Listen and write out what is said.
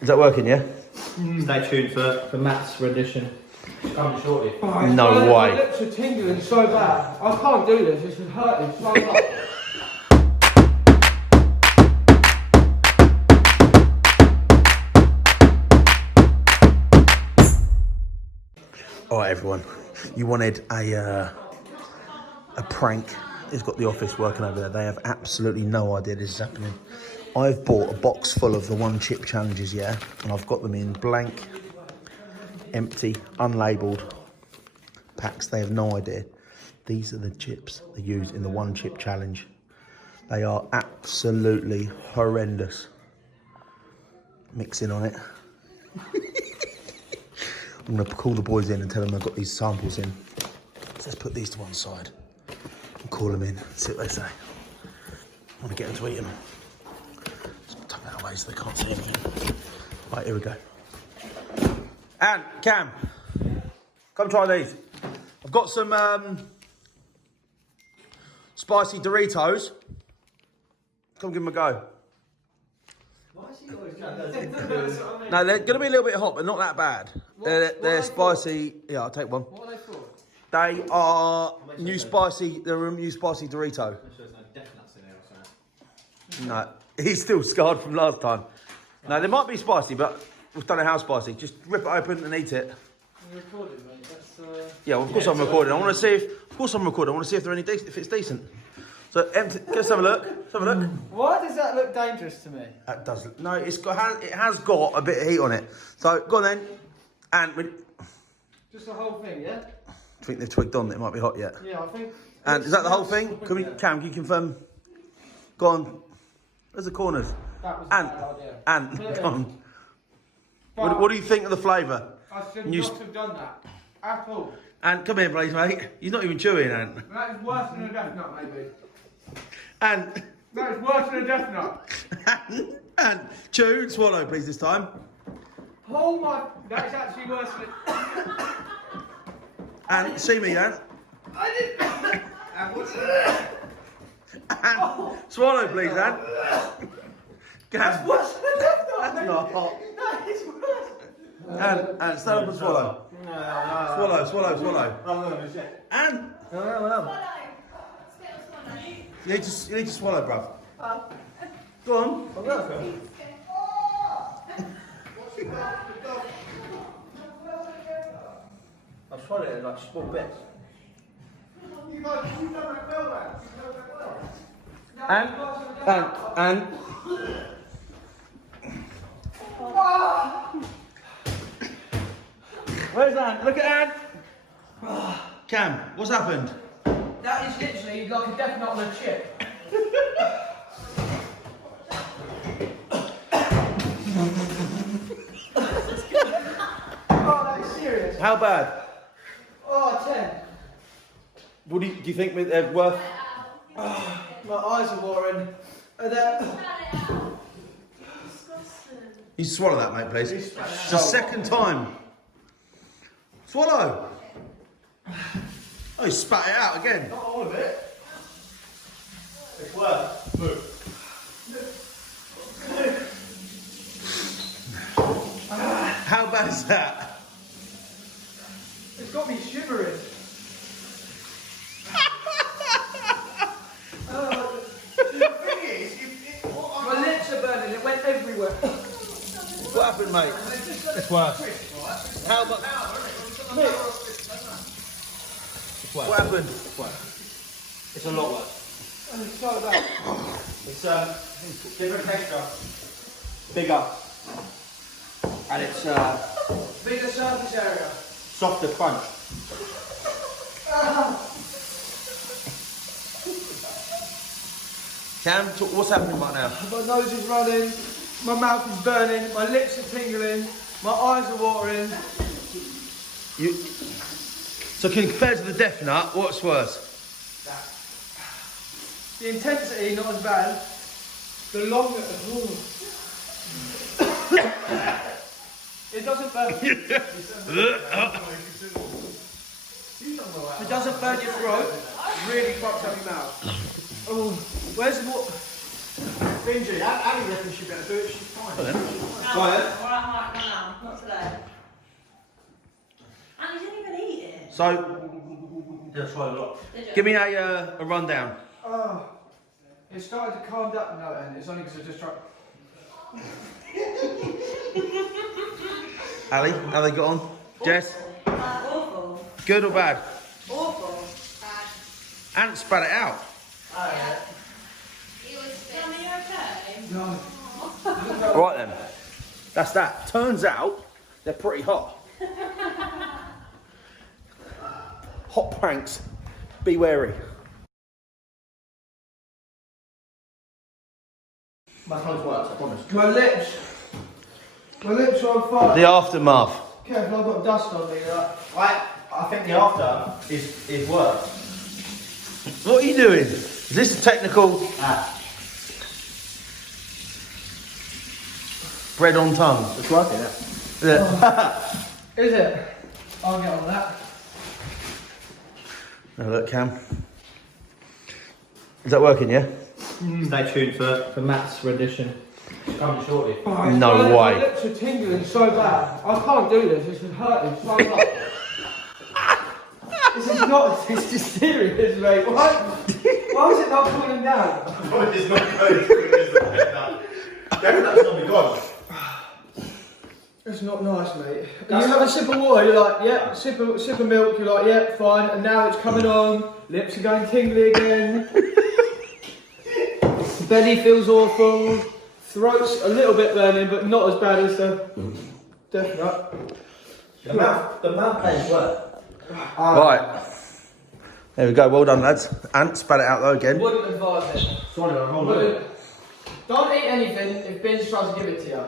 Is that working, yeah? Stay tuned for Matt's rendition. It's coming shortly. Oh, no way. My lips are tingling so bad. I can't do this. This is hurting so much. All right, everyone. You wanted a prank. He's got the office working over there. They have absolutely no idea this is happening. I've bought a box full of the one chip challenges, yeah, and I've got them in blank, empty, unlabelled packs. They have no idea. These are the chips they use in the one chip challenge. They are absolutely horrendous. Mixing on it. I'm going to call the boys in and tell them I've got these samples in. So let's put these to one side and call them in, see what they say. I want to get them to eat them. Just tuck that away so they can't see anything. Right, here we go. And Cam, come try these. I've got some spicy Dorritos. Come give them a go. No, they're going to be a little bit hot, but not that bad. They're spicy. Yeah, I'll take one. What are they for? They are new spicy. They're a new spicy Dorito. There's no death nuts in there or something. No, he's still scarred from last time. No, they might be spicy, but we don't know how spicy. Just rip it open and eat it. You're recording, mate. That's, Yeah, well, of course I'm recording. I want to see if, of course I'm recording. I want to see if they're any decent, if it's decent. So empty. Let's have a look. Let's have a look. why does that look dangerous to me? That does. No, it has got a bit of heat on it. So go on then. And Just the whole thing, yeah? I think they've twigged on that it might be hot yet. Yeah, I think. And is that the whole thing? Cam, can you confirm? Go on. Where's the corners? That was a bad idea. And go on. What do you think of the flavour? I should not have done that. At all. And come here, please, mate. You're not even chewing, Ant. That is worse than a death nut, maybe. And That is worse than a death nut. and chew, swallow, please, this time. Oh my. That is actually worse than. And see me, Ant. I didn't. And swallow, please, Ant. That's worse than a death nut. That's not hot. That is worse. And stand up and swallow. Swallow. And you need to swallow, bruv. Go on. I've swallowed it in like small bits. And where's Ant? Look at Ant. Cam, what's happened? That is literally like a death nut on a chip. Oh, that is serious. How bad? Oh, 10. What do you think they're worth? Oh, my eyes are watering. You swallow that, mate, please. It's the second time. Swallow. Oh, you spat it out again. Not all of it. It's worth. Move. How bad is that? It's got me shivering. My lips are burning. It went everywhere. What happened, mate? It's worth. How much? What happened? It's a lot worse. I'm so bad. It's different texture. Bigger. And it's Bigger surface area. softer crunch. Cam, what's happening right now? My nose is running. My mouth is burning. My lips are tingling. My eyes are watering. So compared to the death nut, what's worse? The intensity, not as bad. The longer. It doesn't burn. It doesn't burn your throat. It really fucks up your mouth. Oh, where's the water? Bingy, Ali reckons she better do it. She's fine. Well then. Go ahead. no, not today. And you didn't even eat it. So, That's quite a lot. Did you? give me a rundown. Oh, it started to calm down now, and it's only because I just tried. Ali, how they got on? Jess, Awful. good or bad? Awful. Ant spat it out. Tommy, you okay? No. Right then, that's that. Turns out they're pretty hot. Hot pranks, be wary. My hands worked, I promise. My lips are on fire. The aftermath. Careful, I've got dust on me. I think the after is worse. What are you doing? Is this a technical bread on tongue? It's working, yeah. Yeah. Is it? I'll get on that. Now look, Cam. Is that working, yeah? Stay tuned for Matt's rendition. It's coming shortly. Oh, No my way. lips are tingling so bad. I can't do this. This is hurting so much. This is not. This is serious, mate. Why is it not cooling down? It's not good. That's not be gone. It's not nice, mate. You have a sip of water, you're like, yeah. Sip of milk, you're like, yeah, fine. And now it's coming on. Lips are going tingly again. Belly feels awful. Throat's a little bit burning, but not as bad as the death nut. The mouth pains work. Right. There we go. Well done, lads. Ant spat it out though again. Wouldn't advise it. Sorry, I'm Wouldn't. Don't eat anything if Ben tries to give it to you.